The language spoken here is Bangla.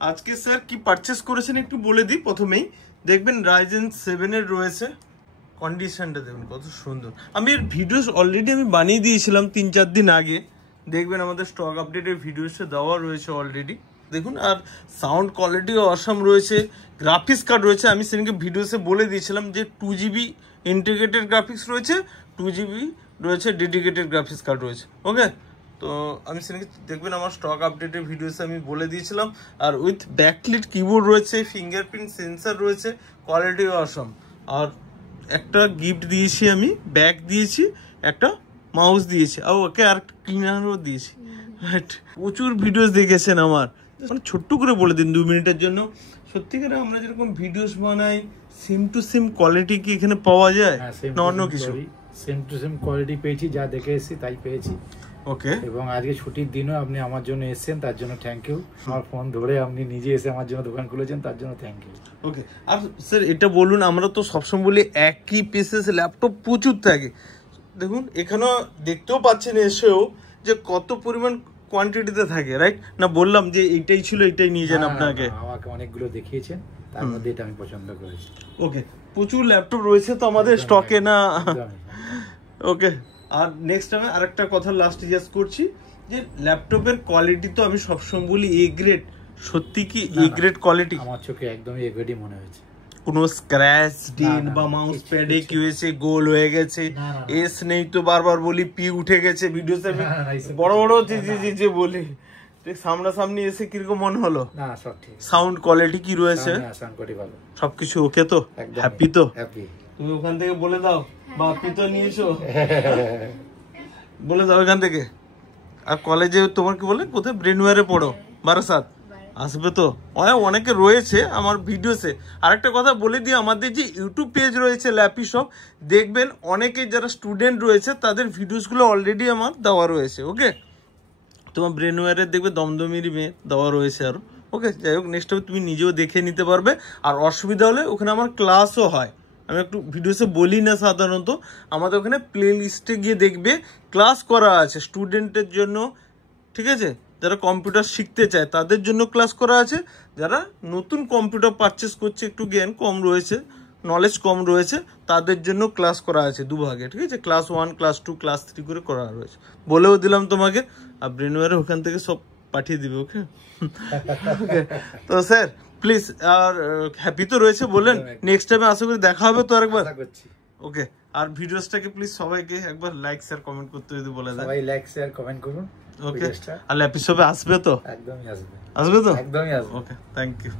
আজকে স্যার কি পারচেস করেছেন একটু বলে দিই। প্রথমেই দেখবেন Ryzen 7 এর রয়েছে, কন্ডিশনটা দেখুন কত সুন্দর। আমি এর ভিডিওস অলরেডি আমি বানিয়ে দিয়েছিলাম 3-4 দিন আগে, দেখবেন আমাদের স্টক আপডেটের ভিডিওসে দেওয়া রয়েছে অলরেডি। দেখুন আর সাউন্ড কোয়ালিটিও অসাম রয়েছে, গ্রাফিক্স কার্ড রয়েছে। আমি সেদিনকে ভিডিওসে বলে দিয়েছিলাম যে 2GB ইন্টিগ্রেটেড গ্রাফিক্স রয়েছে, 2GB রয়েছে ডেডিকেটেড গ্রাফিক্স কার্ড রয়েছে। ওকে, তো আমি সেদিনকে দেখবেন আমার স্টক আপডেটের ভিডিওসে আমি বলে দিয়েছিলাম। আর উইথ ব্যাকলিট কিবোর্ড রয়েছে, ফিঙ্গারপ্রিন্ট সেন্সার রয়েছে, কোয়ালিটিও অসাম। আর একটা গিফট দিয়েছি, আমি ব্যাগ দিয়েছি, একটা মাউস দিয়েছি, আর ওকে আর ক্লিনারও দিয়েছি। রাইট, প্রচুর ভিডিওস দেখেছেন আমার, মানে ছোট্ট করে বলে দিন 2 মিনিটের জন্য। সত্যিকারে আমরা যেরকম ভিডিওস বানাই সেম টু সেম কোয়ালিটি কি এখানে পাওয়া যায় না অন্য কিছু? সেম টু সেম কোয়ালিটি পেয়েছি, যা দেখে এসেছি তাই পেয়েছি। ওকে, এবং আজকে ছুটির দিনও আপনি আমার জন্য এসেছেন, তার জন্য থ্যাংক ইউ। আমার ফোন ধরে আপনি নিজে এসে আমার জন্য দোকান খুলেছেন, তার জন্য থ্যাংক ইউ। ওকে, আর স্যার এটা বলুন, আমরা তো সবসময় বলি একই পিসেস ল্যাপটপ প্রচুর থাকে। দেখুন এখানেও দেখতেও পাচ্ছেন এসেও যে কত পরিমাণ কোয়ান্টিটিতে থাকে, রাইট না? বললাম যে এইটাই ছিল, এইটাই নিয়ে যান আপনাকে। আমাকে অনেকগুলো দেখিয়েছেন, তার মধ্যে এটা আমি পছন্দ করেছি। ওকে, প্রচুর ল্যাপটপ রয়েছে তো আমাদের স্টকে না। ওকে, আর নেক্সট আমি আরেকটা কথা লাস্ট জিজ্ঞেস করছি যে ল্যাপটপের কোয়ালিটি তো আমি সবসময় বলি এ গ্রেড, সত্যি কি এ গ্রেড কোয়ালিটি? আমার চোখে একদমই এ গ্রেডই মনে হয়েছে। কোনো স্ক্র্যাচ ডিন বা মাউস প্যাডে কি হয়েছে, গোল হয়ে গেছে, এস নেই তো বারবার বলি, পি উঠে গেছে ভিডিওতে আমি বড় বড় যে বলি, ঠিক সামনাসামনি এসে কিরকম মনে হলো? না সব ঠিক। সাউন্ড কোয়ালিটি কি রয়েছে? সাউন্ড কোয়ালিটি ভালো, সবকিছু ওকে তো? হ্যাপি তো? হ্যাপি। তুমি ওখান থেকে বলে দাও, বাপি তো নিয়েছো, বলে দাও এখান থেকে। আর কলেজে তোমার কি বলে, কোথায় ব্রেনওয়্যারে পড়ো? বারাসাত আসবে তো? অনেকে রয়েছে আমার ভিডিওসে। আরেকটা কথা বলে দিই, আমাদের যে ইউটিউব পেজ রয়েছে ল্যাপি শপ, দেখবেন অনেকে যারা স্টুডেন্ট রয়েছে তাদের ভিডিওসগুলো অলরেডি আমার দেওয়া রয়েছে। ওকে, তোমার ব্রেনওয়্যারের দেখবে দমদমির মেয়ে দেওয়া রয়েছে আরও। ওকে, যাই হোক, নেক্সট টাইম তুমি নিজেও দেখে নিতে পারবে। আর অসুবিধা হলে ওখানে আমার ক্লাসও হয়, আমি একটু ভিডিওসে বলি না সাধারণত, আমাদের ওখানে প্লে লিস্টে গিয়ে দেখবে ক্লাস করা আছে স্টুডেন্টের জন্য, ঠিক আছে? যারা কম্পিউটার শিখতে চায় তাদের জন্য ক্লাস করা আছে, যারা নতুন কম্পিউটার পারচেস করছে, একটু জ্ঞান কম রয়েছে, নলেজ কম রয়েছে, তাদের জন্য ক্লাস করা আছে দুভাগে, ঠিক আছে? ক্লাস 1, ক্লাস 2, ক্লাস 3 করে করা রয়েছে, বলেও দিলাম তোমাকে। আর ব্রেনওয়্যারে ওখান থেকে সব পাঠিয়ে দিবে। ওকে, ওকে, তো স্যার প্লিজ, আর হ্যাপি তো রয়েছে বললেন, নেক্সট টাইমে আশা করি দেখা হবে তো আরেকবার। ওকে, আর ভিডিওসটাকে প্লিজ সবাইকে একবার লাইক শেয়ার কমেন্ট করতে যদি বলে দেন। সবাই লাইক শেয়ার কমেন্ট করুন। ওকে, আর এপিসোডে আসবে তো? একদমই আসবে। আসবে তো? একদমই আসবে। ওকে, থ্যাংক ইউ।